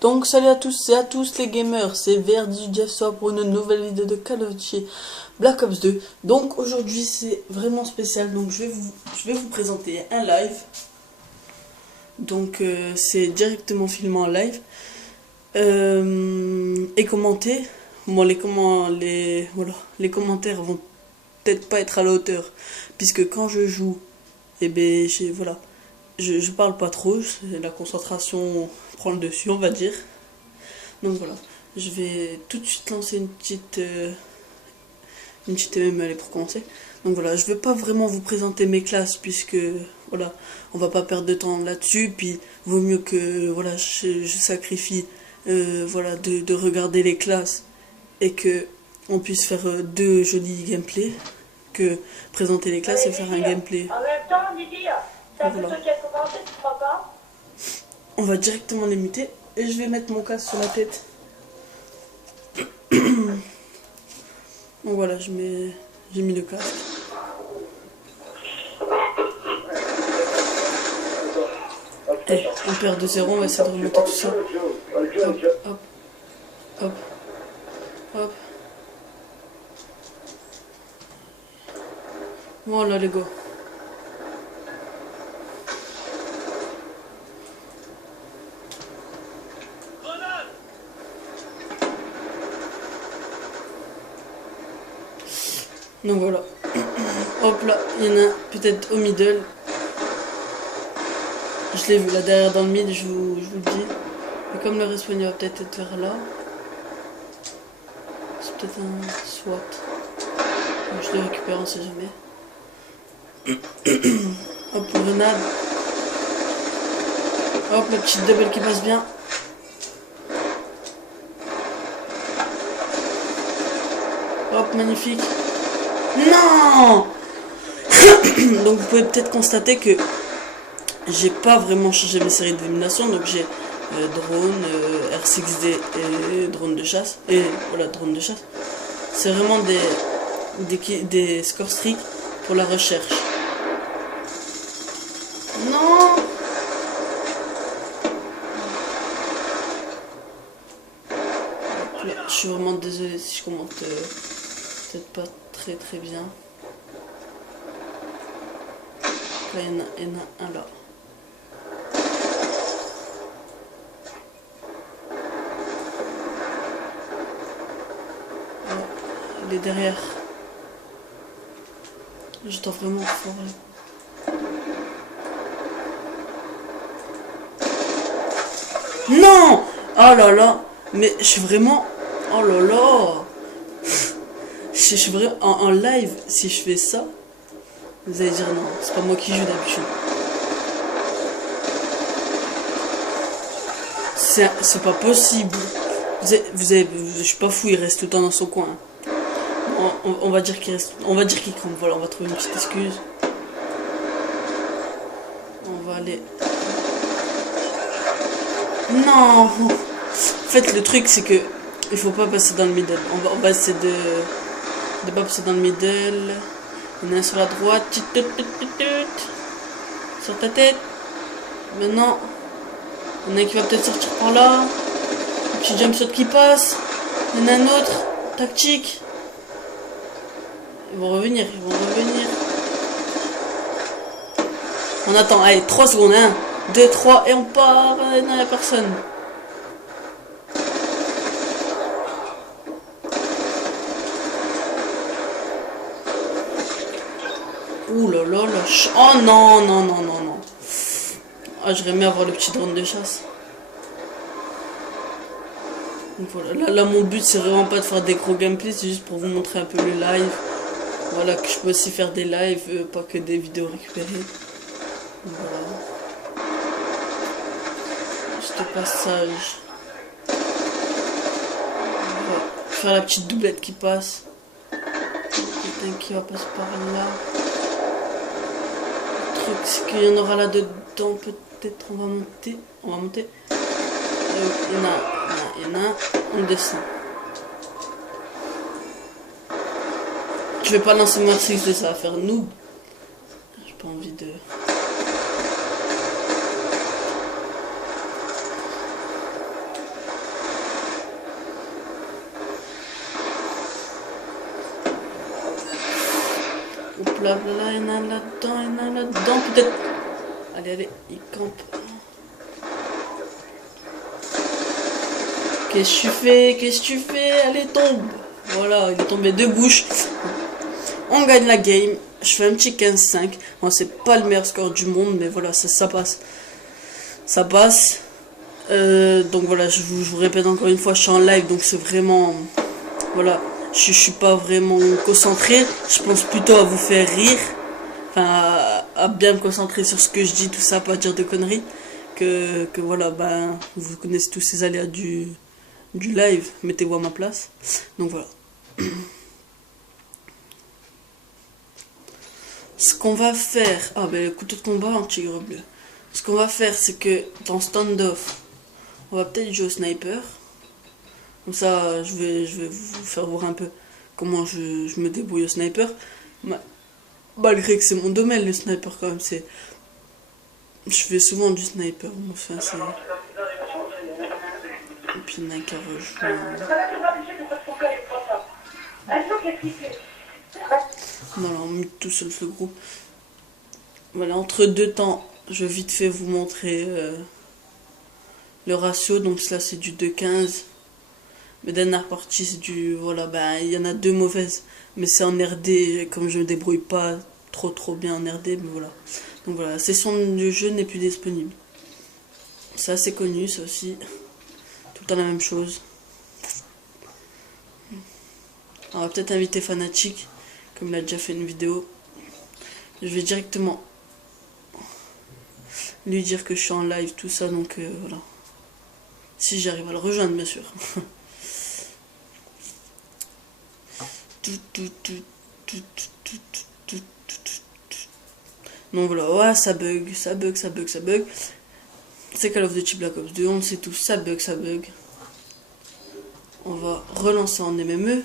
Donc salut à tous et à tous les gamers, c'est Verdi Jeffsop pour une nouvelle vidéo de Call of Duty Black Ops 2. Donc aujourd'hui c'est vraiment spécial, donc je vais vous présenter un live. Donc c'est directement filmé en live et commenté. Bon les commentaires vont peut-être pas être à la hauteur, puisque quand je joue, je parle pas trop, la concentration prend le dessus, on va dire. Donc voilà, je vais tout de suite lancer une petite MML pour commencer. Donc voilà, je vais pas vraiment vous présenter mes classes, puisque voilà, on va pas perdre de temps là-dessus. Puis vaut mieux que voilà, je sacrifie de regarder les classes et que on puisse faire deux jolis gameplays que présenter les classes et faire un gameplay. En même temps, Didi, c'est un peu toi qui as commencé, tu crois pas? On va directement les muter et je vais mettre mon casque sur la tête. Donc voilà, j'ai mis le casque. Et on perd de 0, on va essayer de remonter tout ça. Hop, hop, hop, hop. Voilà les gars. Donc voilà. Hop là, il y en a peut-être au middle. Je l'ai vu là derrière dans le mid, je vous le dis. Mais comme le respawn va peut-être être vers là. C'est peut-être un SWAT. Donc je le récupère, on sait jamais. Hop, une grenade. Hop, la petite double qui passe bien. Hop, magnifique. Non. Donc vous pouvez peut-être constater que j'ai pas vraiment changé mes séries d'élimination. Donc j'ai drone, R6D et drone de chasse. Et voilà, drone de chasse. C'est vraiment des scores stricts pour la recherche. Non. Je suis vraiment désolé si je commente peut-être pas très bien. Là, il y en a un là. Oh, il est derrière. Je dois vraiment fort là. Non! Oh là là! Mais je suis vraiment... Oh là là! Je suis vraiment... En live, si je fais ça, vous allez dire non, c'est pas moi qui joue d'habitude. C'est pas possible. Je suis pas fou, il reste tout le temps dans son coin. On va dire qu'il reste... On va dire qu'il crame. Voilà, on va trouver une petite excuse. On va aller... Non! En fait, le truc, c'est que il faut pas passer dans le middle. On va essayer de pas passer dans le middle. Il y en a un sur la droite. Sur ta tête. Maintenant, il y en a un qui va peut-être sortir par là. Un petit jump shot qui passe. Il y en a un autre. Tactique. Ils vont revenir. On attend. Allez, 3 secondes. 1, 2, 3. Et on part. Non, il n'y a personne. Ouh là là là. Oh non. Ah, j'aimerais bien avoir le petit drone de chasse. Donc voilà, là mon but c'est vraiment pas de faire des gros gameplays, c'est juste pour vous montrer un peu le live. Voilà, que je peux aussi faire des lives, pas que des vidéos récupérées. Donc voilà. Juste au passage. On va faire la petite doublette qui passe. Quelqu'un qui va passer par là. Le truc c'est qu'il y en aura là dedans, peut-être on va monter. Il y en a, on descend. Je vais pas lancer mon R6, ça va faire noob. J'ai pas envie de... là, il y en a là-dedans, il y en a là-dedans, peut-être. Allez, allez, il campe. Qu'est-ce que tu fais? Allez, tombe. Voilà, il est tombé de bouche. On gagne la game. Je fais un petit 15-5. Bon, c'est pas le meilleur score du monde, mais voilà, ça passe. Ça passe. Donc voilà, je vous répète encore une fois, je suis en live, donc c'est vraiment... Voilà, je suis pas vraiment concentré. Je pense plutôt à vous faire rire. Enfin, à bien me concentrer sur ce que je dis, tout ça, pas dire de conneries. Que voilà, ben, vous connaissez tous ces aléas du live. Mettez-vous à ma place. Donc voilà. Ce qu'on va faire... Ah ben, le couteau de combat en tigre bleu. Ce qu'on va faire, c'est que dans standoff, on va peut-être jouer au sniper. Comme ça, je vais vous faire voir un peu comment je me débrouille au sniper. Malgré que c'est mon domaine, le sniper, quand même, c'est... Je fais souvent du sniper. Enfin, c'est... Et puis, il y en a qui a rejoint... Non, on met tout seul le groupe. Voilà, entre deux temps, je vais vite fait vous montrer le ratio. Donc là, c'est du 2-15. Mais dernière partie, c'est du... Voilà, ben, il y en a 2 mauvaises. Mais c'est en RD, comme je me débrouille pas trop bien en RD, mais voilà. Donc voilà, la session de jeu n'est plus disponible. C'est assez connu, ça aussi. Tout le temps la même chose. On va peut-être inviter Fanatic, comme il a déjà fait une vidéo. Je vais directement lui dire que je suis en live, tout ça, donc voilà. Si j'arrive à le rejoindre, bien sûr. Donc voilà, ouais, ça bug. C'est Call of Duty Black Ops 2, on sait tous, ça bug. On va relancer en MME,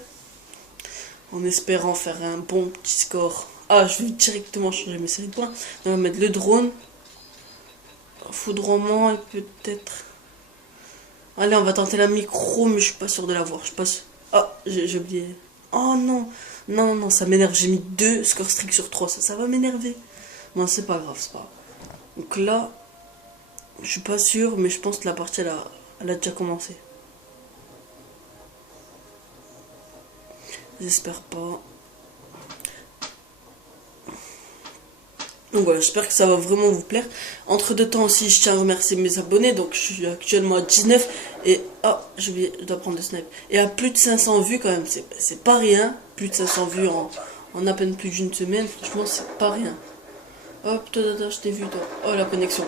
en espérant faire un bon petit score. Ah, je vais directement changer mes séries de points. On va mettre le drone, foudroiement et peut-être... Allez, on va tenter la micro, mais je suis pas sûr de l'avoir. Je passe... Ah, j'ai oublié. Oh non, non, ça m'énerve. J'ai mis 2 scores strict sur 3. Ça va m'énerver. Non, c'est pas grave, c'est pas grave. Donc là, je suis pas sûr, mais je pense que la partie, elle a déjà commencé. J'espère pas. Donc voilà, j'espère que ça va vraiment vous plaire. Entre deux temps aussi, je tiens à remercier mes abonnés. Donc je suis actuellement à 19. Et oh, j'ai oublié, je dois prendre le snipe. Et à plus de 500 vues quand même, c'est pas rien. Plus de 500 vues en à peine plus d'une semaine. Franchement, c'est pas rien. Hop, je t'ai vu toi. Oh, la connexion.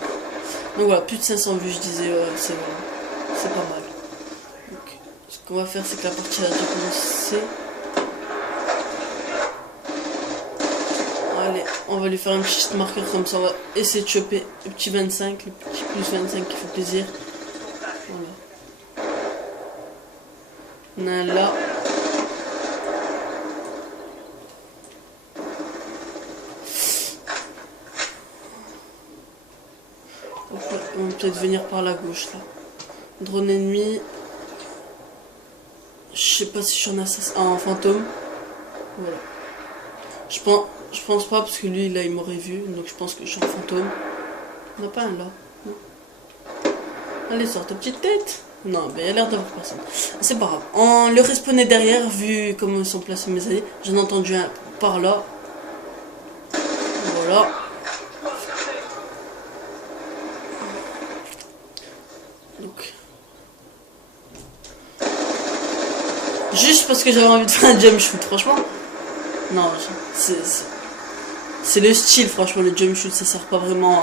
Donc voilà, plus de 500 vues, je disais, c'est pas mal. Donc, ce qu'on va faire, c'est que la partie a déjà commencé. Allez, on va lui faire un petit marqueur comme ça, on va essayer de choper le petit 25, le petit plus 25 qui fait plaisir. Voilà. On a là. On va peut-être venir par la gauche là. Drone ennemi. Je sais pas si je suis en assassin. Ah, en fantôme. Voilà. Je pense pas parce que lui là il m'aurait vu, donc je pense que je suis un fantôme. On n'a pas un là. Non. Allez, sors ta petite tête. Non, mais il y a l'air d'avoir personne. C'est pas grave. En le respawnait derrière, vu comment sont placés mes alliés. J'en ai entendu un par là. Voilà. Donc. Juste parce que j'avais envie de faire un jump shoot, franchement. Non, c'est le style, franchement, le jump shoot, ça sert pas vraiment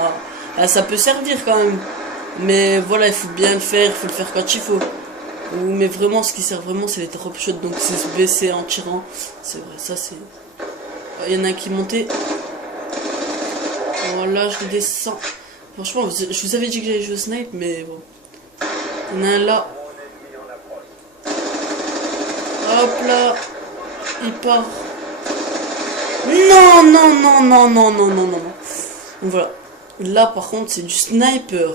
à... Ça peut servir quand même. Mais voilà, il faut bien le faire, il faut le faire quand il faut. Mais vraiment, ce qui sert vraiment, c'est les drop shots, donc c'est se baisser en tirant. C'est vrai, ça c'est... Il y en a un qui montait. Voilà, je descends. Franchement, je vous avais dit que j'allais jouer au snipe, mais bon. Il y en a un là. Hop là. Il part. Non. Donc voilà. Là, par contre, c'est du sniper.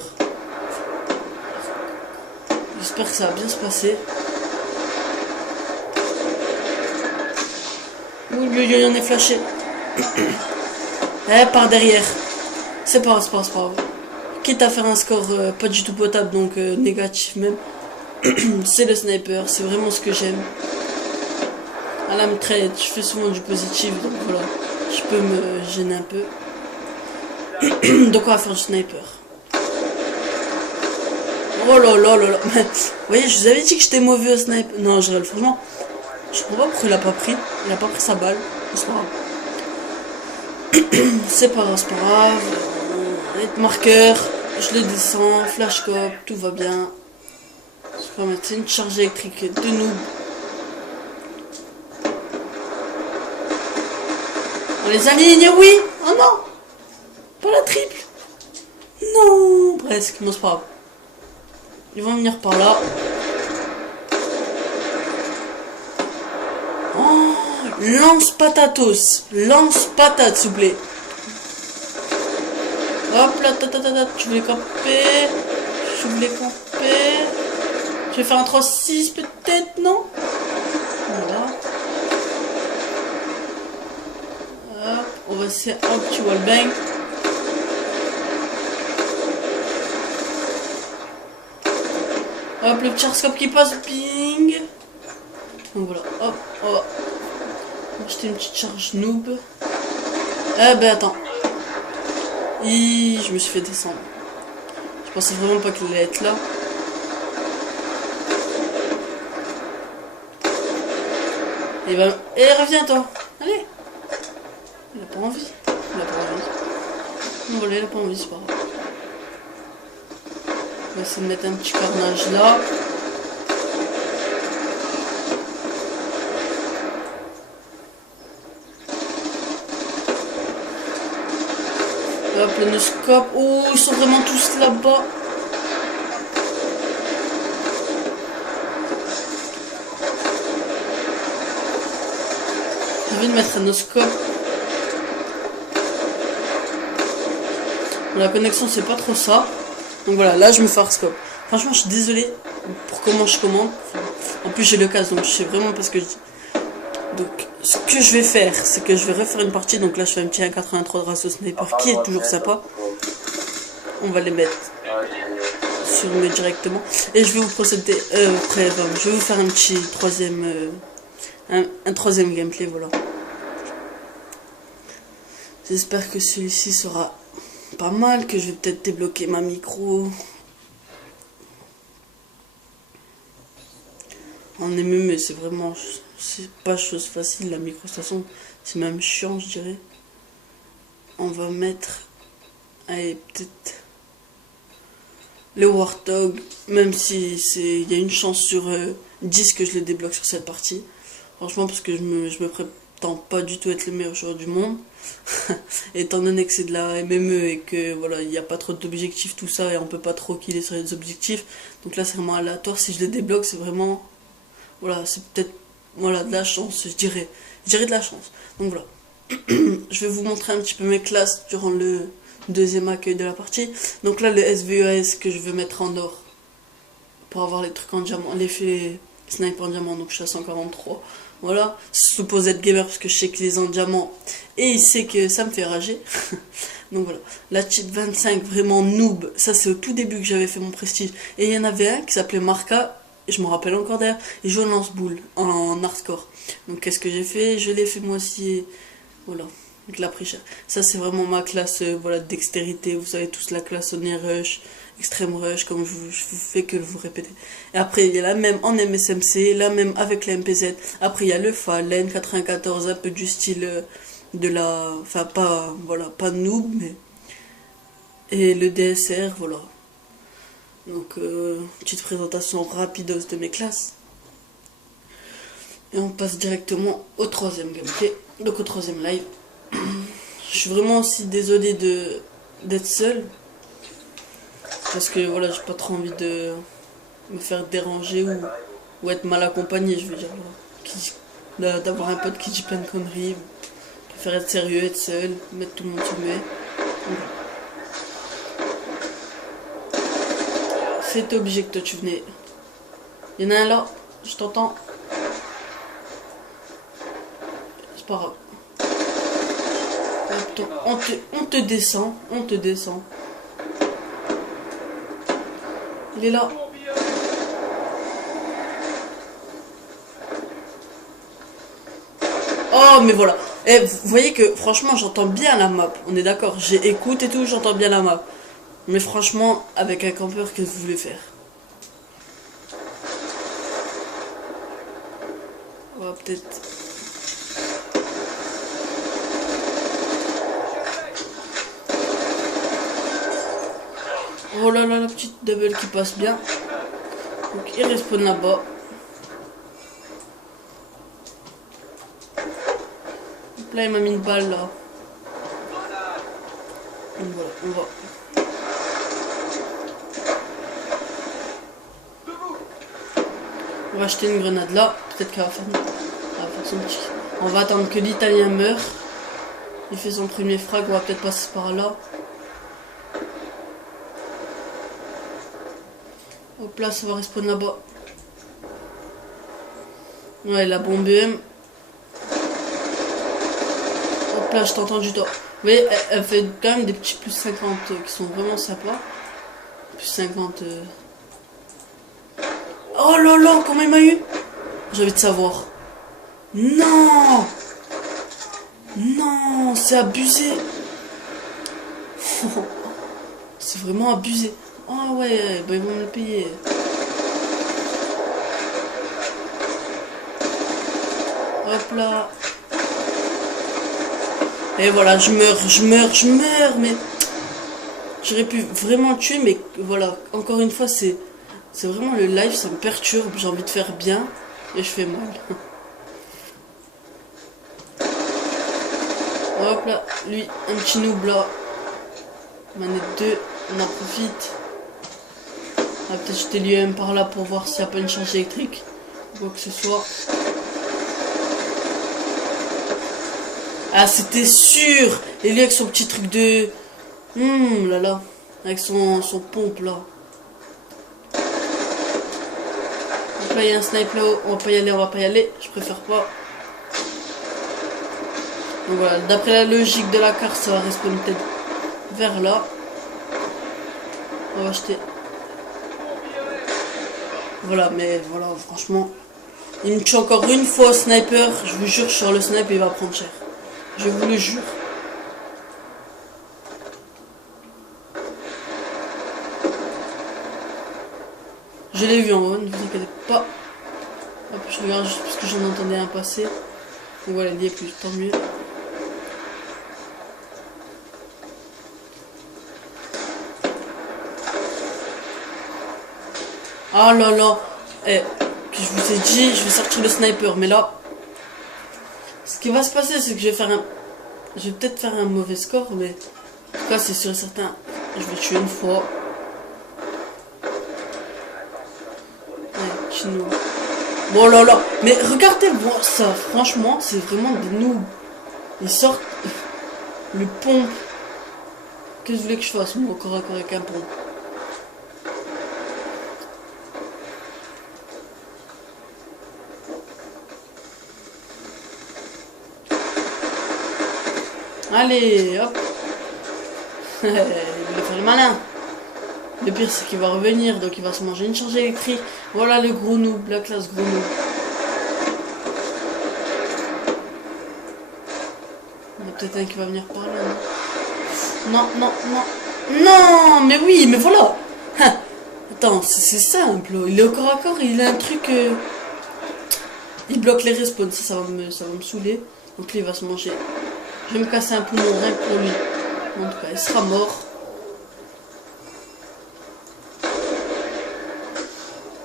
J'espère que ça va bien se passer. Oui, il en est flashé. Eh, par derrière. C'est pas grave, c'est pas grave, c'est pas grave. Quitte à faire un score pas du tout potable, donc négatif même. C'est le sniper, c'est vraiment ce que j'aime. À la mitraillette, je fais souvent du positif, donc voilà. Je peux me gêner un peu. Donc on va faire du sniper. Oh là là là là. Vous voyez, je vous avais dit que j'étais mauvais au sniper. Non, je franchement, je comprends pas pourquoi il a pas pris. Il a pas pris sa balle. C'est pas grave. C'est pas grave, c'est pas grave. Marqueur, je le descends, flashcope, tout va bien. Je vais mettre une charge électrique de noob. On les aligne, oui. Oh non, pas la triple. Non, presque, mais c'est pas grave. Ils vont venir par là. Oh, lance patatos. Lance patate, s'il vous plaît. Hop là, tu voulais camper. Je voulais camper. Je vais faire un 3-6 peut-être, non? Voilà. Hop, on va essayer un petit wallbang. Hop, le petit arscope qui passe, ping. Donc voilà, hop, on va acheter une petite charge noob. Eh ben attends. Je me suis fait descendre. Je pensais vraiment pas qu'il allait être là. Et ben, reviens toi. Allez. Il a pas envie. Il a pas envie. Non, voilà, il a pas envie, c'est pas grave. On va essayer de mettre un petit carnage là. Hop, le scope. Oh, ils sont vraiment tous là-bas. J'ai envie de mettre un noscope. La connexion, c'est pas trop ça. Donc voilà, là je me fais scope. Franchement, je suis désolée pour comment je commande. En plus, j'ai le casque, donc je sais vraiment pas ce que je dis. Donc, ce que je vais faire, c'est que je vais refaire une partie. Donc là, je fais un petit 1.83 de ratio sniper qui est toujours sympa. On va les mettre sur le directement. Et je vais vous procéder. Je vais vous faire un petit troisième. Un troisième gameplay, voilà. J'espère que celui-ci sera pas mal, que je vais peut-être débloquer ma micro. En MME, c'est vraiment, c'est pas chose facile la microstation, c'est même chiant, je dirais. On va mettre, allez, peut-être le Warthog, même si il y a une chance sur 10 que je le débloque sur cette partie. Franchement, parce que je me prétends pas du tout être le meilleur joueur du monde. Étant donné que c'est de la MME et que voilà, il n'y a pas trop d'objectifs, tout ça, et on peut pas trop killer sur les objectifs. Donc là, c'est vraiment aléatoire. Si je le débloque, c'est vraiment, voilà, c'est peut-être, voilà, de la chance, je dirais de la chance. Donc voilà. Je vais vous montrer un petit peu mes classes durant le deuxième accueil de la partie. Donc là, le SVES que je veux mettre en or pour avoir les trucs en diamant, l'effet sniper en diamant, donc je suis à 143. Voilà, supposé être gamer parce que je sais qu'il est en diamant et il sait que ça me fait rager. Donc voilà, la cheat 25 vraiment noob, ça c'est au tout début que j'avais fait mon prestige. Et il y en avait un qui s'appelait Marca, et je me rappelle encore d'ailleurs, il joue au lance-boule en hardcore. Donc qu'est-ce que j'ai fait? Je l'ai fait moi aussi, et voilà, avec la pris cher. Ça c'est vraiment ma classe voilà, de dextérité, vous savez tous la classe Only Rush, Extreme Rush, comme je vous fais que vous répétez. Et après, il y a la même en MSMC, la même avec la MPZ. Après, il y a le FA, la N94, un peu du style de la... Enfin, pas, voilà, pas noob, mais... Et le DSR, voilà. Donc, petite présentation rapideuse de mes classes. Et on passe directement au troisième gameplay, donc au troisième live. Je suis vraiment aussi désolé d'être seul. Parce que voilà, j'ai pas trop envie de me faire déranger ou être mal accompagné, je veux dire. D'avoir un pote qui dit plein de conneries. Je préfère être sérieux, être seul, mettre tout le monde sur le nez. C'est obligé que toi tu venais. Il y en a un là, je t'entends. C'est pas grave. Hop, Attends, on te descend. On te descend. Il est là. Oh, mais voilà. Et vous voyez que franchement, j'entends bien la map. On est d'accord. J'ai écoute et tout, j'entends bien la map. Mais franchement, avec un campeur, qu'est-ce que vous voulez faire? On va peut-être... Oh là là, la petite double qui passe bien. Donc il respawn là-bas. Là, il m'a mis une balle là. Donc voilà, on va. On va acheter une grenade là. Peut-être qu'elle va faire son petit. On va attendre que l'Italien meure. Il fait son premier frag. On va peut-être passer par là. Hop là, ça va respawn là-bas. Ouais, la bombe M. Hop là, je t'ai entendu toi. Vous voyez, elle fait quand même des petits plus 50 qui sont vraiment sympas. Plus 50. Oh là là, comment il m'a eu? J'ai envie de savoir. Non! Non, c'est abusé. C'est vraiment abusé. Oh ouais, bah ils vont me le payer. Hop là. Et voilà, je meurs, mais... J'aurais pu vraiment le tuer, mais voilà, encore une fois, c'est vraiment le live, ça me perturbe, j'ai envie de faire bien, et je fais mal. Hop là, lui, un petit noob là. Manette 2, on en profite. On va peut-être jeter l'UM par là pour voir s'il n'y a pas une charge électrique. Ou quoi que ce soit. Ah, c'était sûr! Et lui avec son petit truc de... là là. Avec son pompe là. Donc là, il y a un snipe là-haut. On va pas y aller, on va pas y aller. Je préfère pas. Donc voilà, d'après la logique de la carte, ça va respawn peut-être vers là. On va acheter. Voilà, mais voilà, franchement. Il me tue encore une fois au sniper. Je vous jure, sur le snipe, il va prendre cher. Je vous le jure. Je l'ai vu en haut, ne vous inquiétez pas. Hop, je regarde juste parce que j'en entendais un passer. Et voilà, il y est plus, tant mieux. Ah là là. Eh, puis je vous ai dit, je vais sortir le sniper, mais là... Ce qui va se passer, c'est que je vais faire un... Je vais peut-être faire un mauvais score, mais... En tout cas, c'est sûr et certain. Je vais tuer une fois. Ouais, chino. Bon là là. Mais regardez-moi ça. Franchement, c'est vraiment des noobs. Ils sortent... Le pompe. Qu'est-ce que vous voulez que je fasse, moi, encore avec un pompe? Allez, hop. Il va faire le malin. Le pire, c'est qu'il va revenir, donc il va se manger une charge électrique. Voilà le gros noob, la classe gros noob. Il y en a peut-être un qui va venir par là. Non, non, non. Non, mais oui, mais voilà. Attends, c'est simple. Il est au corps à corps, il a un truc... Il bloque les respawns, ça va me saouler. Donc là, il va se manger... Je vais me casser un poumon rien que pour lui. En tout cas, il sera mort.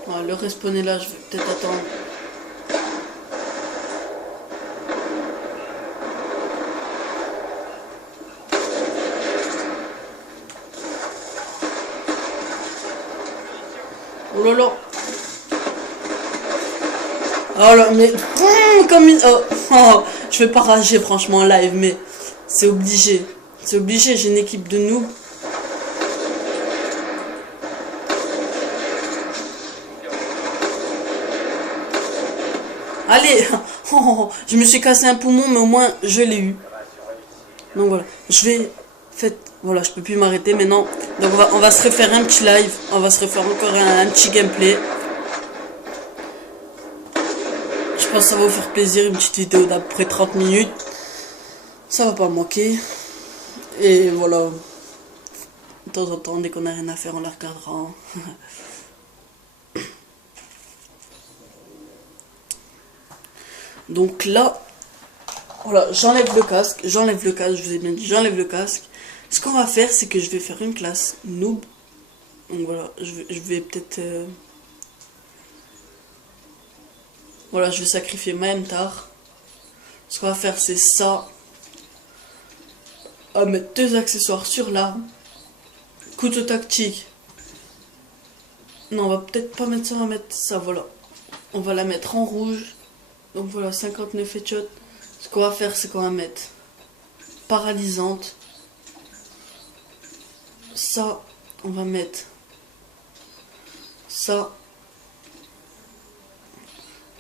Voilà, le respawn est là, je vais peut-être attendre. Oh là là. Oh là, mais... comme une... Oh, je vais pas rager franchement en live, mais c'est obligé. C'est obligé, j'ai une équipe de noobs. Allez. Je me suis cassé un poumon, mais au moins je l'ai eu. Donc voilà. je vais... Voilà, je peux plus m'arrêter maintenant. Donc on va se refaire un petit live. On va se refaire encore un petit gameplay. Je pense que ça va vous faire plaisir. Une petite vidéo d'à peu près 30 minutes. Ça va pas manquer. Et voilà. De temps en temps, dès qu'on a rien à faire, on la regardera. Donc là, voilà, j'enlève le casque, je vous ai bien dit, j'enlève le casque. Ce qu'on va faire, c'est que je vais faire une classe noob. Donc voilà, je vais peut-être... Voilà, je vais sacrifier ma MTAR. Ce qu'on va faire, c'est ça. On va mettre 2 accessoires sur l'arme. Couteau tactique. Non, on va peut-être pas mettre ça, on va mettre ça, voilà. On va la mettre en rouge. Donc voilà, 59 headshots. Ce qu'on va faire, c'est qu'on va mettre paralysante. Ça, on va mettre ça.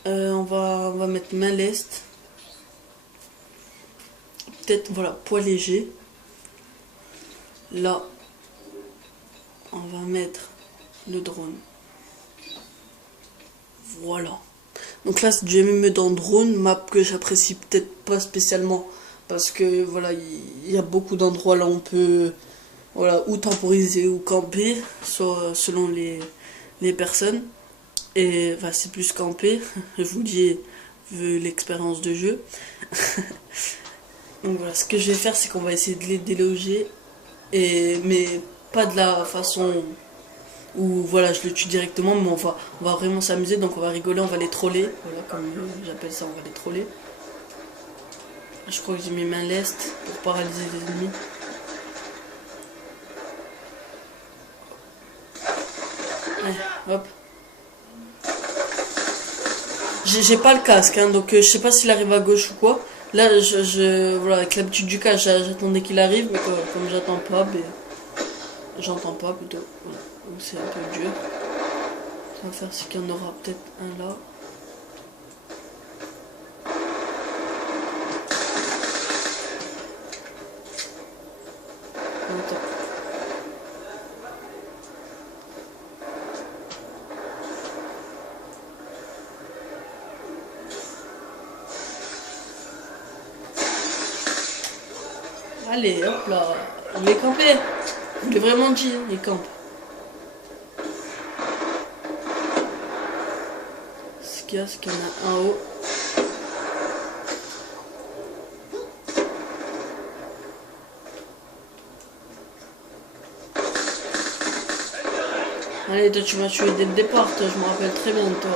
On va mettre main leste. Peut-être, voilà, poids léger. Là, on va mettre le drone. Voilà. Donc là, c'est du MME dans drone, map que j'apprécie peut-être pas spécialement. Parce que, voilà, il y a beaucoup d'endroits là où on peut... Voilà, ou temporiser ou camper, soit selon les personnes. Et enfin, c'est plus camper, je vous dis, vu l'expérience de jeu. Donc voilà, ce que je vais faire, c'est qu'on va essayer de les déloger. Mais pas de la façon où voilà, je le tue directement, mais on va vraiment s'amuser. Donc on va rigoler, on va les troller. Voilà, comme j'appelle ça, on va les troller. Je crois que j'ai mis main leste pour paralyser les ennemis. Allez, hop. J'ai pas le casque, hein, donc je sais pas s'il arrive à gauche ou quoi. Là, voilà, avec l'habitude du cas, j'attendais qu'il arrive, mais comme j'attends pas, j'entends pas plutôt. Voilà. Donc c'est un peu dur. Ce qu'on va faire, c'est qu'il y en aura peut-être un là. Attends. Allez, hop là. Il est campé. Je l'ai vraiment dit, hein, il campe. Ce qu'il y a, c'est qu'il y en a un en haut. Allez, toi, tu m'as tué dès le départ, toi, je me rappelle très bien de toi.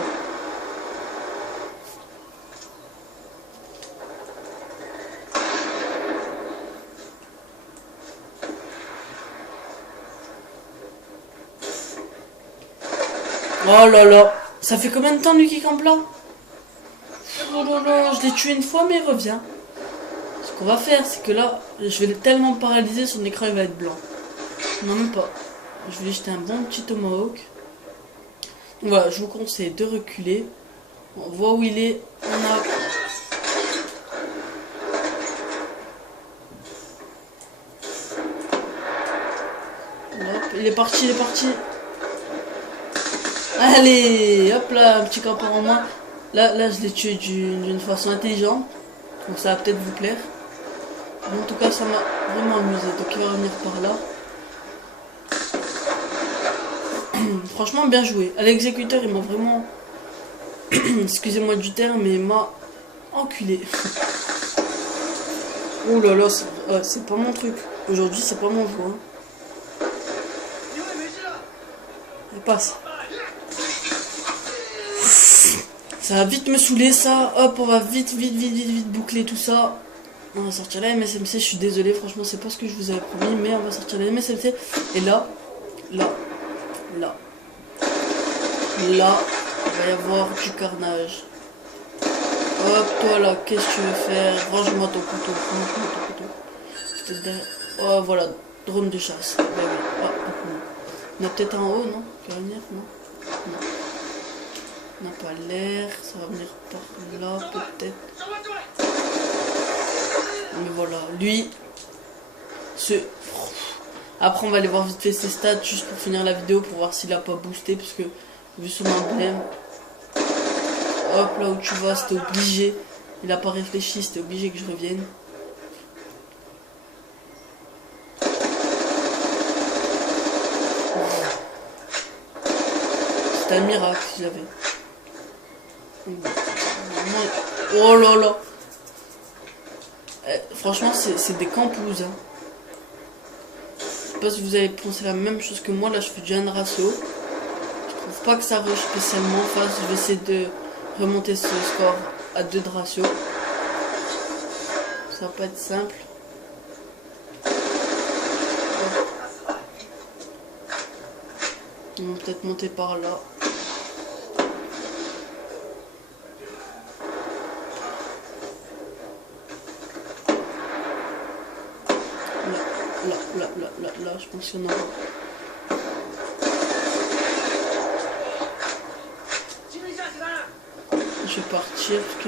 Oh là là, ça fait combien de temps lui qui campe là? Oh là là, je l'ai tué une fois mais il revient. Ce qu'on va faire, c'est que là, je vais le tellement paralyser, son écran il va être blanc. Non, même pas. Je vais lui jeter un bon petit tomahawk. Donc voilà, je vous conseille de reculer. On voit où il est. On a... Hop, il est parti, il est parti. Allez, hop là, un petit campeur en moins. Là, je l'ai tué d'une façon intelligente. Donc ça va peut-être vous plaire. Mais en tout cas, ça m'a vraiment amusé. Donc il va revenir par là. Franchement, bien joué. À l'exécuteur, il m'a vraiment... Excusez-moi du terme, mais il m'a enculé. Oh là là, c'est pas mon truc. Aujourd'hui, c'est pas mon jour. Hein. Il passe. Ça va vite me saouler ça. Hop, on va vite boucler tout ça. On va sortir la MSMC. Je suis désolé, franchement, c'est pas ce que je vous avais promis. Mais on va sortir la MSMC. Et là, il va y avoir du carnage. Hop, toi là, qu'est-ce que tu veux faire? Range-moi ton couteau. Oh, voilà, drone de chasse. Ouais. Oh, il y en a peut-être un en haut, non? Qui va venir, non? Non. On n'a pas l'air, ça va venir par là peut-être. Mais voilà, lui, Après, on va aller voir vite fait ses stats juste pour finir la vidéo pour voir s'il a pas boosté. Parce que, vu son emblème, hop, là où tu vas, c'était obligé. Il a pas réfléchi, c'était obligé que je revienne. C'était un miracle si j'avais. Oh là là. Franchement, c'est des campouses. Hein. Je sais pas si vous avez pensé la même chose que moi. Là, je fais du 1 ratio. Je trouve pas que ça rush spécialement. Enfin, je vais essayer de remonter ce score à 2 de ratio. Ça va pas être simple. On va peut-être monter par là. Là, je pense qu'il y en aura. Je vais partir parce que